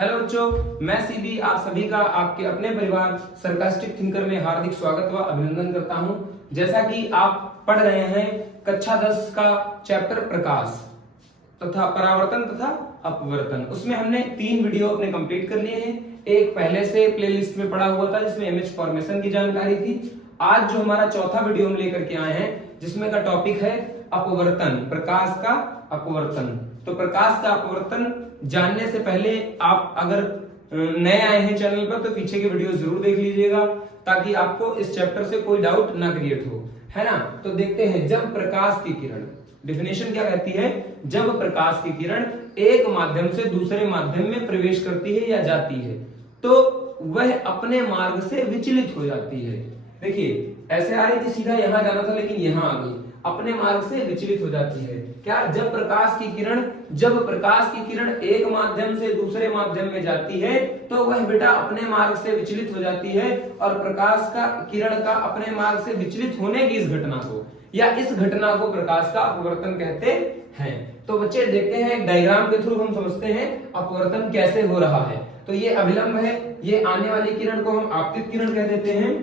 Hello बच्चों, मैं CB आप सभी का आपके अपने परिवार सरकास्टिक थिंकर में हार्दिक स्वागत व अभिनंदन करता हूं। जैसा कि आप पढ़ रहे हैं कक्षा 10 का चैप्टर प्रकाश तथा परावर्तन तथा अपवर्तन, उसमें हमने 3 वीडियो अपने कंप्लीट कर लिए हैं। एक पहले से प्लेलिस्ट में पड़ा हुआ था जिसमें इमेज फॉर्मेशन की जानकारी थी। आज जो हमारा चौथा वीडियो हम लेकर के आए हैं जिसमें का टॉपिक है अपवर्तन, प्रकाश का अपवर्तन। तो प्रकाश का अपवर्तन जानने से पहले आप अगर नए आए हैं चैनल पर तो पीछे के वीडियो जरूर देख लीजिएगा ताकि आपको इस चैप्टर से कोई डाउट ना क्रिएट हो, है ना। तो देखते हैं, जब प्रकाश की किरण, डेफिनेशन क्या कहती है, जब प्रकाश की किरण एक माध्यम से दूसरे माध्यम में प्रवेश करती है या जाती है तो वह अपने मार्ग से विचलित हो जाती है। देखिए, ऐसे आ रही थी, सीधा यहां जाना था लेकिन यहां आ गई, अपने मार्ग से विचलित हो जाती है। क्या? जब प्रकाश की किरण एक माध्यम से दूसरे माध्यम में जाती है तो वह बेटा अपने मार्ग से विचलित हो जाती है। और प्रकाश का किरण का अपने मार्ग से विचलित होने की इस घटना को या इस घटना को प्रकाश का अपवर्तन कहते हैं। तो बच्चे देखते हैं, एक डायग्राम के थ्रू हम समझते हैं अपवर्तन कैसे हो रहा है। तो ये अभिलंब है, ये आने वाली किरण को हम आपतित किरण कह देते हैं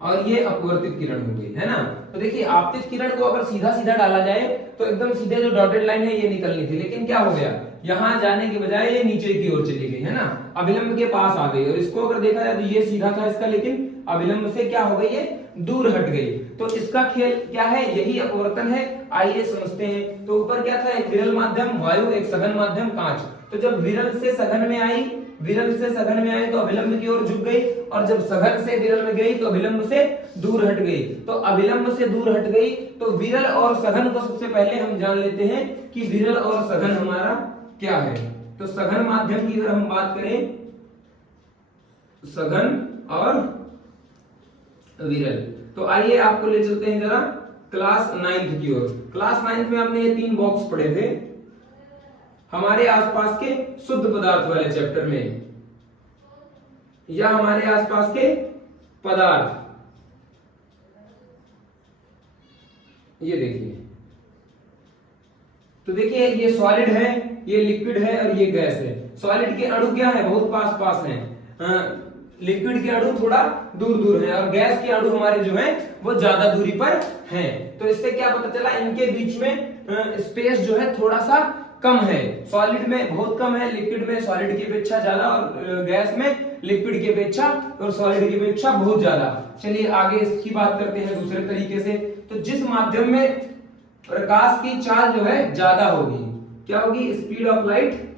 और ये अपवर्तित किरण हो गई, है ना। तो देखिए, आपतित किरण को अगर सीधा सीधा डाला जाए तो एकदम सीधे जो डॉटेड लाइन है ये निकलनी थी, लेकिन क्या हो गया, यहां जाने के बजाय ये नीचे की ओर चली गई, है ना, अभिलंब के पास आ गई। और इसको अगर देखा जाए तो ये सीधा था इसका, लेकिन अभिलंब से क्या हो गई, ये दूर हट गई। तो इसका खेल क्या है, यही अपवर्तन है। आइए समझते हैं। तो ऊपर क्या था, एक विरल माध्यम वायु, एक सघन माध्यम कांच। तो जब विरल से सघन में आई तो अभिलंब की ओर झुक गई, और जब सघन से विरल में गई तो अभिलंब से दूर हट गई। तो अभिलंब से दूर हट गई तो विरल और सघन को सबसे पहले हम जान लेते हैं कि विरल और सघन हमारा क्या है। तो सघन माध्यम की अगर हम बात करें, सघन और विरल, तो आइए आपको ले चलते हैं जरा क्लास 9th की ओर। क्लास 9th में हमने ये 3 बॉक्स पढ़े थे हमारे आसपास के शुद्ध पदार्थ वाले चैप्टर में, या हमारे आसपास के पदार्थ। ये देखिए, तो देखिए ये सॉलिड है, ये लिक्विड है और ये गैस है। सॉलिड के अणु क्या है, बहुत पास पास हैं। लिक्विड के अणु थोड़ा दूर दूर है और गैस के अणु हमारे जो हैं वो ज्यादा दूरी पर हैं। तो इससे क्या पता चला, इनके बीच में स्पेस जो है थोड़ा सा कम है। सॉलिड में बहुत कम है, लिक्विड में सॉलिड की अपेक्षा ज्यादा और गैस में लिक्विड की अपेक्षा और सॉलिड की अपेक्षा बहुत ज्यादा। चलिए आगे इसकी बात करते हैं दूसरे तरीके से। तो जिस माध्यम में प्रकाश की चाल जो है ज्यादा होगी, क्या होगी, स्पीड ऑफ लाइट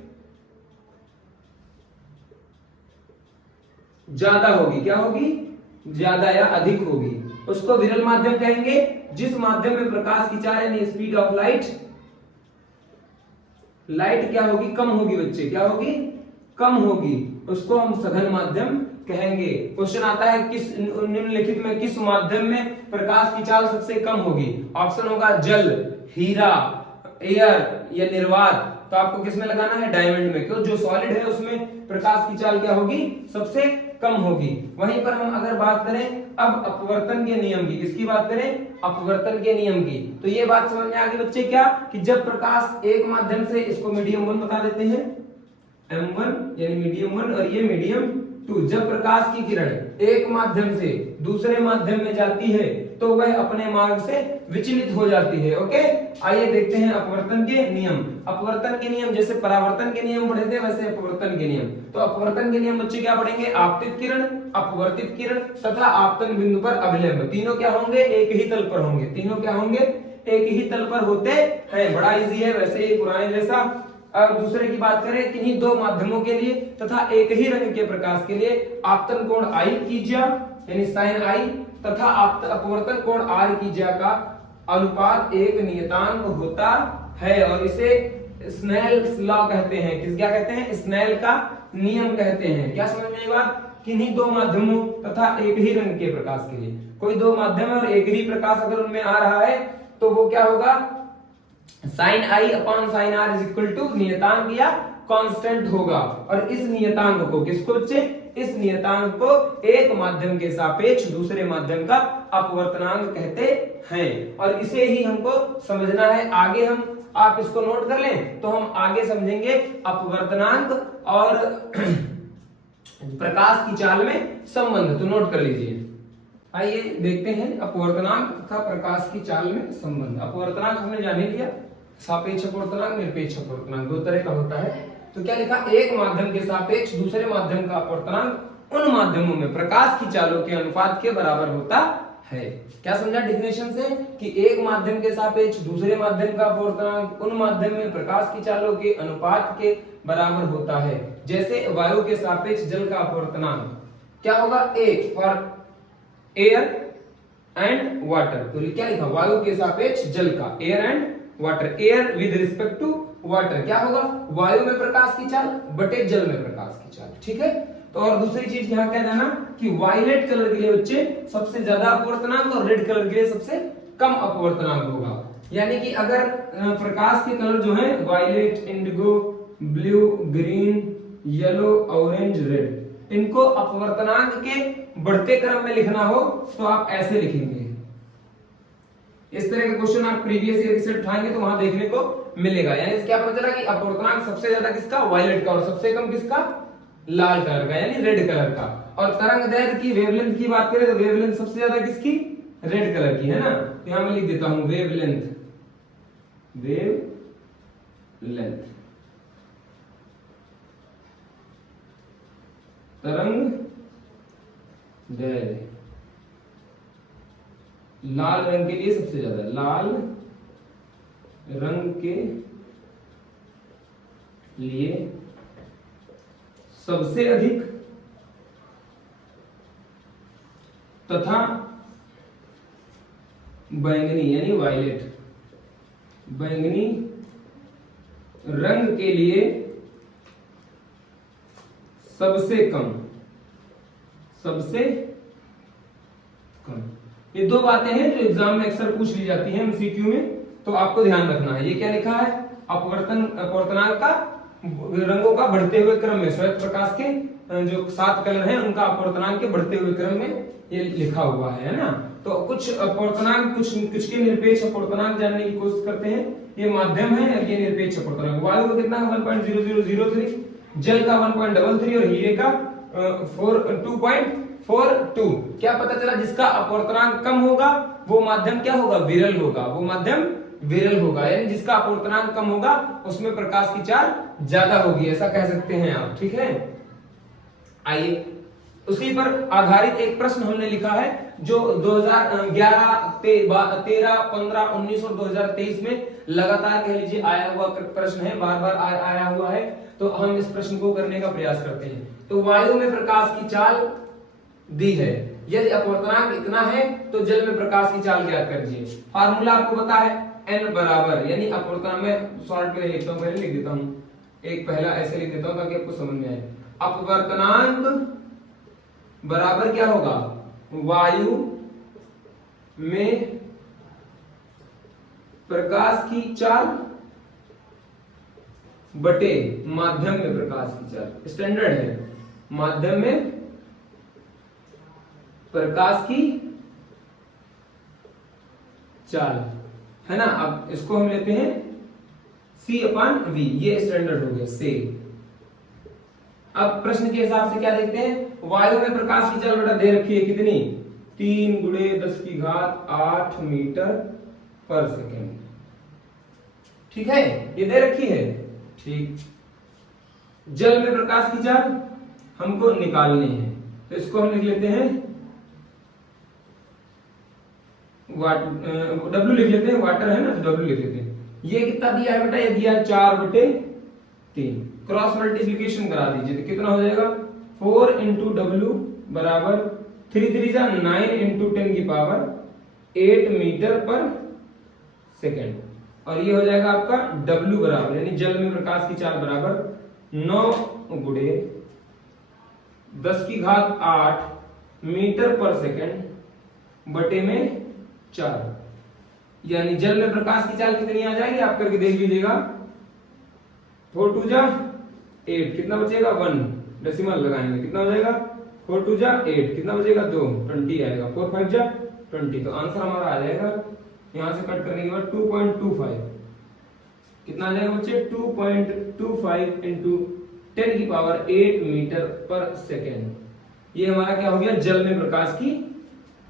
ज्यादा होगी, क्या होगी, ज्यादा या अधिक होगी, उसको विरल माध्यम कहेंगे। जिस माध्यम में प्रकाश की चाल यानी स्पीड ऑफ लाइट क्या होगी, कम होगी बच्चे, क्या होगी, कम होगी, उसको हम सघन माध्यम कहेंगे। क्वेश्चन आता है किस निम्नलिखित में किस माध्यम में प्रकाश की चाल सबसे कम होगी। ऑप्शन होगा जल, हीरा, एयर या निर्वात। तो आपको किसमें लगाना है, डायमंड में, क्यों, जो सॉलिड है उसमें प्रकाश की चाल क्या होगी, सबसे कम होगी। वहीं पर हम अगर बात करें अब अपवर्तन के नियम की, किसकी बात करें, अपवर्तन के नियम की, तो ये बात समझ में आ गई बच्चे, क्या कि जब प्रकाश एक माध्यम से, इसको मीडियम 1 बता देते हैं, M1 यानी मीडियम 1 और ये मीडियम 2, जब प्रकाश की किरण एक माध्यम से दूसरे माध्यम में जाती है तो वह अपने मार्ग से विचलित हो जाती है। ओके, आइए देखते हैं अपवर्तन के नियम। अपवर्तन के नियम, जैसे परावर्तन के नियम पढ़े थे वैसे अपवर्तन के नियम। तो अपवर्तन के नियम बच्चे क्या पढ़ेंगे, आपतित किरण, अपवर्तित किरण तथा आपतन बिंदु पर अभिलंब, तीनों क्या होंगे, एक ही तल पर होंगे। तीनों क्या होंगे, एक ही तल पर होते हैं। बड़ा इजी है वैसे ही पुराने जैसा। अब दूसरे की बात करें, किन्हीं 2 माध्यमों के लिए तथा एक ही रंग के प्रकाश के लिए आपतन कोण I की ज्या यानी sin I तथा अपवर्तन कोण R की ज्या का अनुपात एक नियतांक होता है और इसे स्नेल्स लॉ कहते हैं। किस क्या कहते हैं, स्नेल का नियम कहते हैं। क्या समझ में आई बात, किन्हीं 2 माध्यमों तथा एक ही रंग के प्रकाश के लिए, कोई 2 माध्यम है और एक ही प्रकाश अगर उनमें आ रहा है तो वो क्या होगा, sin I upon sin R is equal to नियतांक या कांस्टेंट होगा। और इस नियतांक को, किसको बच्चे, इस नियतांक को एक माध्यम के सापेक्ष दूसरे माध्यम का अपवर्तनांक कहते हैं। और इसे ही हमको समझना है। आगे हम आप इसको नोट कर लें तो हम आगे समझेंगे अपवर्तनांक और प्रकाश की चाल में संबंध। तो नोट कर लीजिए। आइए देखते हैं अपवर्तनांक तथा प्रकाश की चाल में संबंध। अपवर्तनांक हमने जान ही लिया, सापेक्ष अपवर्तनांक, निरपेक्ष अपवर्तनांक, दो तरह का होता है। तो क्या लिखा, एक माध्यम के सापेक्ष दूसरे माध्यम का अपवर्तनांक उन माध्यमों में प्रकाश की चालों के अनुपात के बराबर होता है। क्या समझा डेफिनेशन से कि एक माध्यम के सापेक्ष दूसरे माध्यम का अपवर्तनांक उन माध्यम में प्रकाश की चालों के अनुपात के बराबर होता है। जैसे वायु के सापेक्ष जल का अपवर्तनांक क्या होगा, एक फॉर एयर एंड वाटर। तो क्या लिखा, वायु के सापेक्ष जल का, air and water, air with respect to water क्या होगा, वायु में प्रकाश की चाल बटे जल में प्रकाश की चाल। ठीक है। तो और दूसरी चीज यहाँ क्या जाना कि वायलेट कलर के लिए बच्चे सबसे ज्यादा अपवर्तनांक और रेड कलर के लिए सबसे कम अपवर्तनांक होगा। यानी कि अगर प्रकाश के कलर जो है violet, indigo, blue, green, yellow, orange, red, इनको अपवर्तनांक के बढ़ते क्रम में लिखना हो तो आप ऐसे लिखेंगे। इस तरह के क्वेश्चन आप प्रीवियस ईयर से उठाएंगे तो वहां देखने को मिलेगा। यानी क्या पता चला कि अपवर्तनांक सबसे ज्यादा किसका, वायलेट का, और सबसे कम किसका, लाल कलर का यानी रेड कलर का। और तरंग दैर्घ्य की, वेवलेंथ की बात करें तो वेवलेंथ सबसे ज्यादा किसकी, रेड कलर की, है ना। तो यहां मैं लिख देता हूं वेवलेंथ, वेवलेंथ, तरंग दैर्घ्य लाल रंग के लिए सबसे ज्यादा, लाल रंग के लिए सबसे अधिक तथा बैंगनी यानी वायलेट, बैंगनी रंग के लिए सबसे कम, सबसे कम। ये दो बातें हैं जो एग्जाम में अक्सर पूछ ली जाती हैं एमसीक्यू में, तो आपको ध्यान रखना है। ये क्या लिखा है, अपवर्तनांक का रंगों का बढ़ते हुए क्रम में, श्वेत प्रकाश के जो 7 कलर हैं उनका अपवर्तनांक के बढ़ते हुए क्रम में ये लिखा हुआ है ना। तो कुछ अपवर्तनांक, कुछ के निरपेक्ष अपवर्तनांक जानने की कोशिश करते हैं। ये माध्यम है और ये निरपेक्ष अपवर्तनांक। वायु का कितना, 1.0003, जल का 1.33 और हीरे का 2.42। क्या पता चला, जिसका अपवर्तनांक कम होगा वो माध्यम क्या होगा, विरल होगा, वो माध्यम विरल होगा। यानी जिसका अपवर्तनांक कम होगा उसमें प्रकाश की चाल ज्यादा होगी, ऐसा कह सकते हैं आप। ठीक है। आइए उसी पर आधारित एक प्रश्न हमने लिखा है जो 2011, 13, 15, 19 और 2023 में लगातार कह लीजिए आया हुआ प्रश्न है, बार बार आया हुआ है। तो हम इस प्रश्न को करने का प्रयास करते हैं। तो वायु में प्रकाश की चाल दी है, यदि अपवर्तनांक इतना है तो जल में प्रकाश की चाल ज्ञात कीजिए। फार्मूला आपको पता है, n बराबर, यानी अपवर्तनांक में शॉर्ट में लिखता हूं, पहले लिख देता हूं, एक पहला ऐसे लिख देता हूं ताकि आपको समझ में आए। अपवर्तनांक बराबर क्या होगा, वायु में प्रकाश की चाल बटे माध्यम में प्रकाश की चाल। स्टैंडर्ड है, माध्यम में प्रकाश की चाल, है ना। अब इसको हम लेते हैं C/V, ये स्टैंडर्ड हो गया से। अब प्रश्न के हिसाब से क्या देखते हैं, वायु में प्रकाश की चाल बेटा दे रखी है कितनी, 3 × 10⁸ मीटर पर सेकेंड। ठीक है, ये दे रखी है। ठीक, जल में प्रकाश की चाल हमको निकालनी है, तो इसको हम लिख लेते हैं W लिख लेते हैं, वाटर है ना, W लिख लेते हैं। ये कितना दिया है बेटा, ये दिया है 4/3। क्रॉस मल्टीप्लिकेशन करा दीजिए तो कितना हो जाएगा, 4 × W बराबर 3 3 जा 9 × 10⁸ मीटर पर सेकेंड। और ये हो जाएगा आपका W बराबर, यानी जल में प्रकाश की चाल बराबर 9 × 10⁸ मीटर पर सेकेंड बटे में 4। यानी जल में प्रकाश की चाल कितनी आ जाएगी, आप करके देख लीजिएगा। 4 2 जा 8, कितना बचेगा 1, डेसिमल लगाएंगे, कितना हो जाएगा 4 2 जा 8, कितना बचेगा 2, 20 आएगा। 4 5 जा 20, तो आंसर हमारा आ जाएगा यहां से कट करने के बाद 2.25। कितना आ जाएगा बच्चे 2.25 इंटू 10⁸ मीटर पर सेकेंड। ये हमारा क्या हो गया, जल में प्रकाश की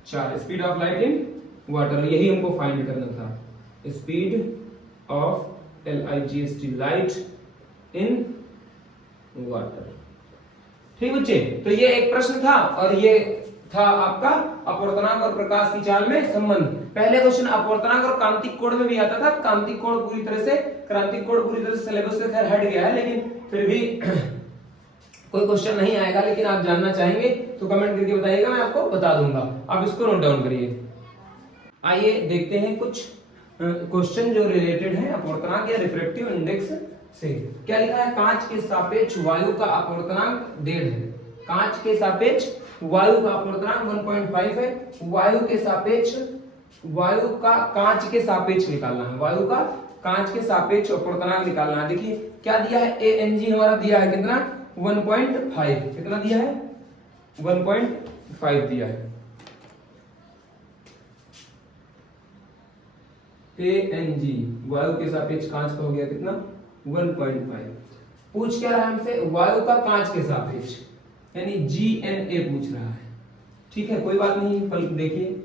चाल, speed of light in water, यही हमको फाइंड करना था, speed of LIGHT light in water. ठीक बच्चे, तो ये एक प्रश्न था और ये था आपका अपवर्तनांक और प्रकाश की चाल में संबंध। पहले क्वेश्चन अपवर्तनांक और क्रांतिक कोण में भी आता था। क्रांतिक कोण पूरी तरह से, क्रांतिक कोण पूरी तरह से सिलेबस से खैर हट गया है, लेकिन फिर भी कोई क्वेश्चन नहीं आएगा, लेकिन आप जानना चाहेंगे तो कमेंट करके बताइएगा, मैं आपको बता दूंगा। आप इसको नोट डाउन करिए। आइए देखते हैं कुछ क्वेश्चन जो रिलेटेड है अपवर्तनांक या रिफ्रैक्टिव इंडेक्स से। क्या लिखा है, कांच के सापेक्ष वायु का अपवर्तनांक 1.5 है। कांच के सापेक्ष वायु का अपवर्तनांक 1.5 है। वायु के सापेक्ष, वायु का कांच के सापेक्ष निकालना है, वायु का कांच के सापेक्ष अपवर्तनांक निकालना है। देखिए क्या दिया है, ANG हमारा दिया है कितना, 1.5। कितना दिया है, 1.5 दिया है। ANG वायु के सापेक्ष कांच का हो गया कितना, 1.5। पूछ क्या रहा है हमसे, वायु का कांच के सापेक्ष, यानी GNA पूछ रहा है। ठीक है, कोई बात नहीं, पल देखिए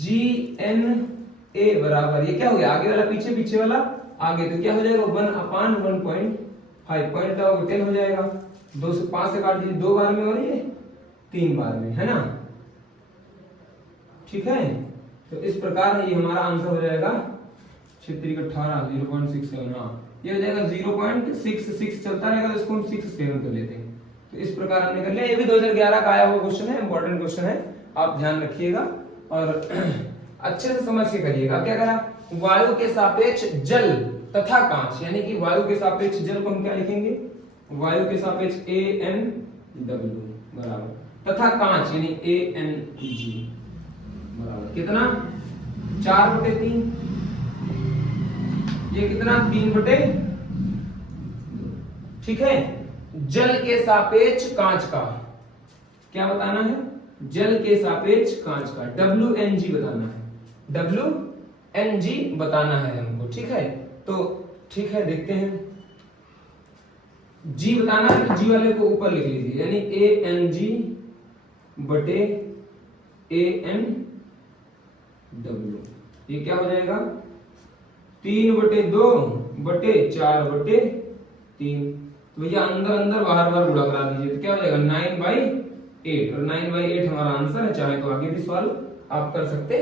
GNA बराबर, ये क्या हो गया, आगे वाला पीछे, पीछे वाला आगे, तो क्या हो जाएगा 1/1.5, पॉइंट का 10 हो जाएगा। 2 से 5 से काट दीजिए, 2 बार में और ये 3 बार में, है ना। ठीक है, तो इस प्रकार ये हमारा आंसर हो जाएगा 18 0.67। हाँ, ये हो जाएगा 0.66 चलता रहेगा, तो इसको हम 67 कर लेते हैं। तो इस प्रकार हमने कर लिया। ये भी 2011 का आया हुआ क्वेश्चन है, इंपॉर्टेंट क्वेश्चन है, आप ध्यान रखिएगा और अच्छे से समझ के करिएगा। क्या करा, वायु के सापेक्ष जल तथा कांच, यानी कि वायु के सापेक्ष जल को हम क्या लिखेंगे, वायु के सापेक्ष ANW बराबर, तथा कांच यानी ANG बराबर कितना, 4/3। ये कितना, 3/2। ठीक है, जल के सापेक्ष कांच का क्या बताना है, जल के सापेक्ष कांच का WNG बताना है, WNG बताना है हमको। ठीक है, तो ठीक है, देखते हैं। G बताना है, तो G वाले को ऊपर लिख लीजिए, यानी ANG बटे ANW। ये क्या हो जाएगा, 3/2 बटे 4/3। तो भैया अंदर अंदर बाहर बाहर गुणा करा दीजिए, तो क्या हो जाएगा 9/8, और 9/8 हमारा आंसर है। चाहे तो आगे भी सवाल आप कर सकते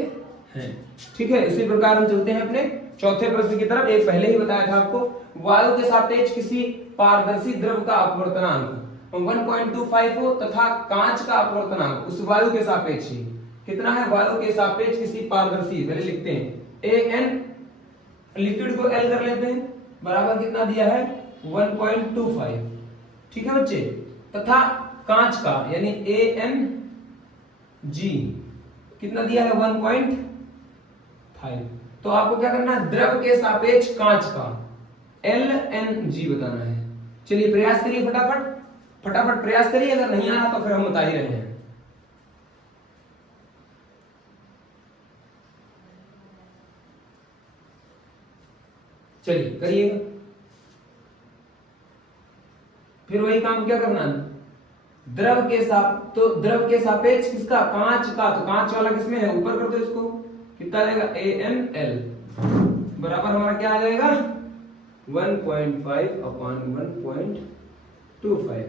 हैं। ठीक है, इसी प्रकार हम चलते हैं अपने चौथे प्रश्न की तरफ। एक पहले ही बताया था आपको, वायु के सापेक्ष किसी पारदर्शी द्रव का अपवर्तनांक 1.25 हो तथा कांच का अपवर्तनांक उस वायु के सापेक्ष ही कितना है, वायु के सापेक्ष किसी पारदर्शी, पहले लिखते हैं AN, लिक्विड को L कर लेते हैं, बराबर कितना दिया है 1.25। ठीक है बच्चे, तथा कांच का यानी ANG कितना दिया है 1.5। तो आपको क्या करना है, द्रव के सापेक्ष कांच का LNG बताना है। चलिए प्रयास करिए, फटाफट फटाफट प्रयास करिए, अगर नहीं आ रहा तो फिर हम बता ही रहे हैं। चलिए करिएगा, फिर वही काम क्या करना है, द्रव के द्रव के सापेक्ष किसका, कांच का, तो कांच वाला किसमें है, ऊपर कर दो इसको, कितना आएगा ANL बराबर हमारा क्या आ जाएगा 1.5/1.25।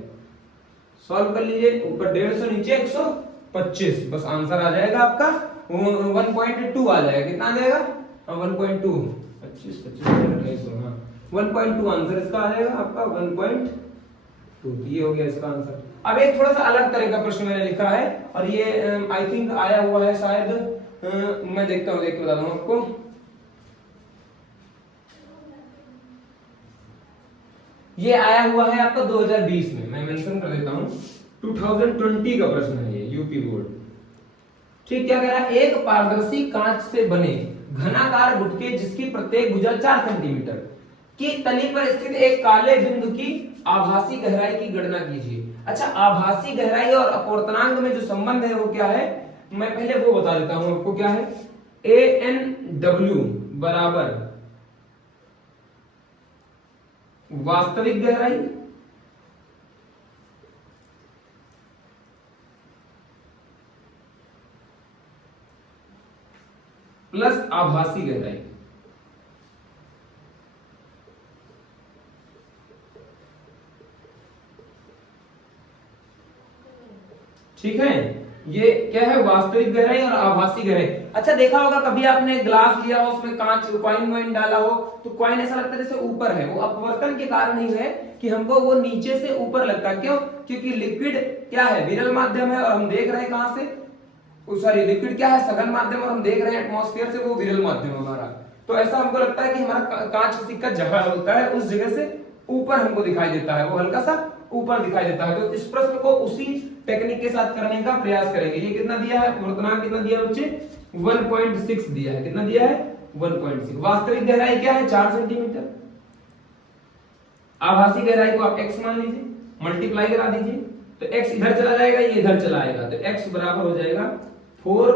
सॉल्व कर लीजिए, ऊपर 150 नीचे 125, बस आंसर आ जाएगा आपका 1.2 आ जाएगा। कितना आ जाएगा 1.2, 25 250, हाँ 1.2 आंसर इसका आ जाएगा आपका 1.2। ये हो गया इसका आंसर। अब एक थोड़ा सा अलग तरह का प्रश्न मैंने लिखा है, और ये आई थिंक आया हुआ है शायद, मैं देखता हूँ, देख के बता दूं आपको। ये आया हुआ है आपका 2020 में, मैं मेंशन कर देता हूं, 2020 का प्रश्न है ये, यूपी बोर्ड। ठीक, क्या कह रहा है, एक पारदर्शी कांच से बने घनाकार गुटके जिसकी प्रत्येक भुजा 4 सेंटीमीटर की तली पर स्थित एक काले बिंदु की आभासी गहराई की गणना कीजिए। अच्छा, आभासी गहराई और अपवर्तनांक में जो संबंध है वो क्या है, मैं पहले वो बता देता हूं आपको। क्या है, ANW बराबर वास्तविक गहराई प्लस आभासी गहराई। ठीक है, ये क्या है, वास्तविक गहराई और आभासी गहराई। अच्छा देखा होगा कभी आपने ग्लास लिया हो, उसमें कांच कॉइन वाइन डाला हो, तो कॉइन ऐसा लगता है जैसे ऊपर है, वो अपवर्तन के कारण ही है कि हमको वो नीचे से ऊपर लगता है। क्यों? क्योंकि लिक्विड क्या है, विरल माध्यम है और हम देख रहे हैं कहां से, सॉरी लिक्विड क्या है, सघन माध्यम, और हम देख रहे हैं एटमॉस्फेयर से, वो विरल माध्यम हमारा। तो ऐसा हमको लगता है कि हमारा कांच का सिक्का जगह होता है उस जगह से ऊपर हमको दिखाई देता है, वो हल्का सा ऊपर दिखाई देता है। तो इस प्रश्न को उसी टेक्निक के साथ करने का प्रयास करेंगे। ये कितना दिया है, वर्तमान कितना दिया है बच्चे, 1.6 दिया है। कितना दिया है, 1.6। वास्तविक गहराई क्या है, 4 सेंटीमीटर। आभासी गहराई को आप x मान लीजिए, मल्टीप्लाई करा दीजिए, तो x इधर चला जाएगा, ये इधर चला आएगा, तो x बराबर हो जाएगा 4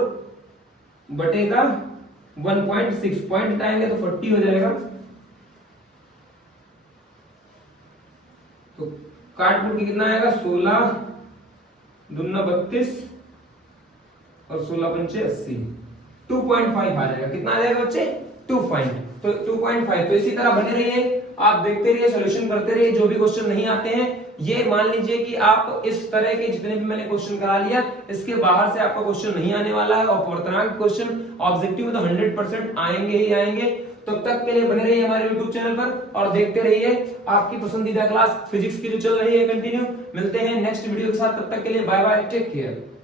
बटेगा 1.6, पॉइंट हटाएंगे तो 40 हो जाएगा। तो काट कूट के कितना आएगा, 16 दूना 32 और 16 पंचे 80, 2.5 आ जाएगा। कितना आ जाएगा बच्चे, 2.5। तो इसी तरह बने रहिए, आप देखते रहिए, सॉल्यूशन करते रहिए। जो भी क्वेश्चन नहीं आते हैं, ये मान लीजिए कि आप इस तरह के जितने भी मैंने क्वेश्चन करा लिया, इसके बाहर से आपका क्वेश्चन नहीं आने वाला है। और पूर्णांक क्वेश्चन ऑब्जेक्टिव में तो 100% आएंगे ही आएंगे। तब तक के लिए बने रहिए हमारे YouTube चैनल पर और देखते रहिए आपकी पसंदीदा क्लास फिजिक्स की जो चल रही है कंटिन्यू। मिलते हैं नेक्स्ट वीडियो के साथ, तब तक के लिए बाय बाय, टेक केयर।